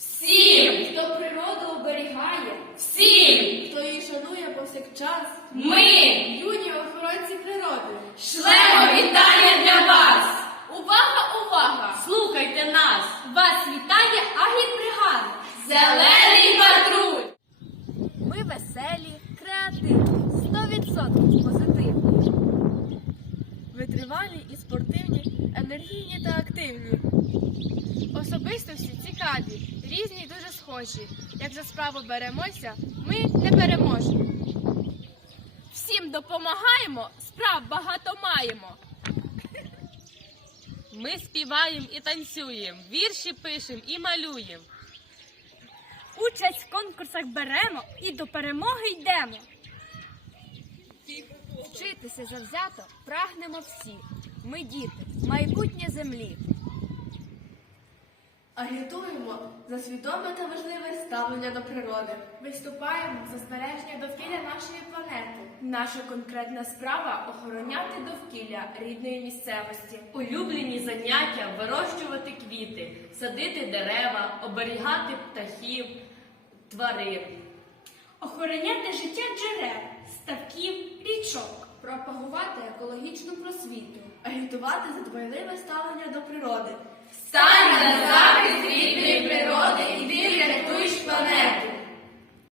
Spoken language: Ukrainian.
всім, хто природу оберігає, всім, хто її шанує повсякчас, ми, юні охоронці природи, шлемо вітання для вас! Увага, увага! Слухайте нас! Вас вітає агітбригад! Зелений патруль! Ми веселі, креативні, 100% позитивні, витривалі і спортивні. Різні й дуже схожі. Як за справу беремося, ми не переможемо. Всім допомагаємо, справ багато маємо. Ми співаємо і танцюємо, вірші пишемо і малюємо. Участь в конкурсах беремо і до перемоги йдемо. Вчитися завзято прагнемо всі. Ми діти, майбутнє землі. Агітуємо за свідоме та важливе ставлення до природи. Виступаємо за збереження довкілля нашої планети. Наша конкретна справа охороняти довкілля рідної місцевості. Улюблені заняття вирощувати квіти, садити дерева, оберігати птахів, тварин. Охороняти життя джерел, ставків, річок. Пропагувати екологічну просвіту, агітувати за дбайливе ставлення до природи.